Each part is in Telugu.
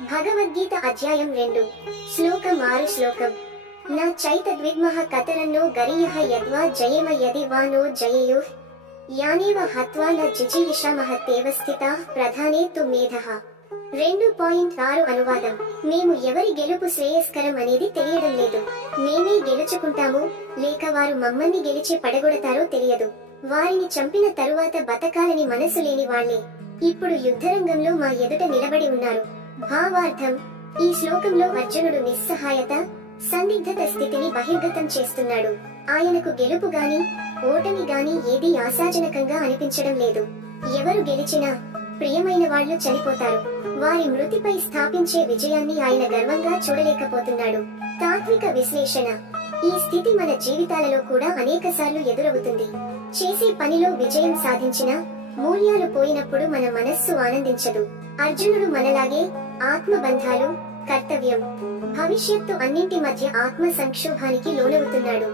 భగవద్గీత అధ్యాయం 2 శ్లోకం 6 శ్లోకం నా చైతద్విగ్మః కతరన్నో గరీయః యద్వా జయేమ యది వా నో జయేయుః యానేవ హత్వా న జిజీవిషామః తేవ స్థితాః ప్రధానే తు మేధః 2.6 అనువాదం మేము ఎవరి గెలుపు శ్రేయస్కరం అనేది తెలియడం లేదు. మేమే గెలుచుకుంటాము లేక వారు మమ్మల్ని గెలిచి పడగొడతారో తెలియదు. వారిని చంపిన తరువాత బతకాలని మనసు లేని వాళ్లే ఇప్పుడు యుద్ధరంగంలో మా ఎదుట నిలబడి ఉన్నారు. భావార్థం ఈ శ్లోకంలో అర్జునుడు నిస్సహాయత సందిగ్ధత స్థితిని బహిర్గతం చేస్తున్నాడు. ఆయనకు గెలుపు గాని ఓటమి గాని ఏదీ ఆశాజనకంగా అనిపించడం లేదు. ఎవరు గెలిచినా ప్రియమైన వాళ్లు చనిపోతారు. వారి మృతిపై స్థాపించే విజయాన్ని ఆయన గర్వంగా చూడలేకపోతున్నాడు. తాత్విక విశ్లేషణ ఈ స్థితి మన జీవితాలలో కూడా అనేకసార్లు ఎదురవుతుంది. చేసే పనిలో విజయం సాధించినా మూల్యాలు పోయినప్పుడు మన మనస్సు ఆనందించదు. అర్జునుడు మనలాగే ఆత్మబంధాలు, కర్తవ్యం, భవిష్యత్తు అన్నింటి మధ్య ఆత్మ సంక్షోభానికి లోనవుతున్నాడు.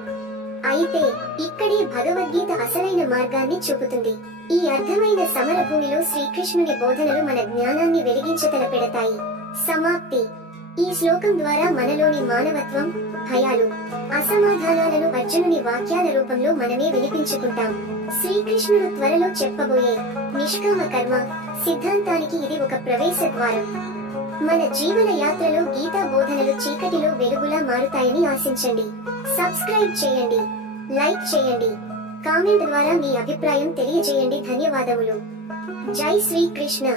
అయితే ఇక్కడే భగవద్గీత అసలైన మార్గాన్ని చూపుతుంది. ఈ అర్థమైన సమరభూమిలో శ్రీకృష్ణుని బోధనలు మన జ్ఞానాన్ని వెలిగించతలపెడతాయి. సమాప్తి ఈ శ్లోకం ద్వారా మనలోని మానవత్వం, భయాలు, అసమాధానాలను అర్జునుని వాక్యాల రూపంలో మనమే వినిపించుకుంటాం. శ్రీకృష్ణుడు త్వరలో చెప్పబోయే నిష్కామ కర్మ సిద్ధాంతానికి ఇది ఒక ప్రవేశ ద్వారం. మన జీవన యాత్రలో గీతా బోధనలు చీకటిలో వెలుగులా మారుతాయని ఆశించండి. సబ్స్క్రైబ్ చేయండి, లైక్ చేయండి, కామెంట్ ద్వారా మీ అభిప్రాయం తెలియజేయండి. ధన్యవాదములు. జై శ్రీకృష్ణ.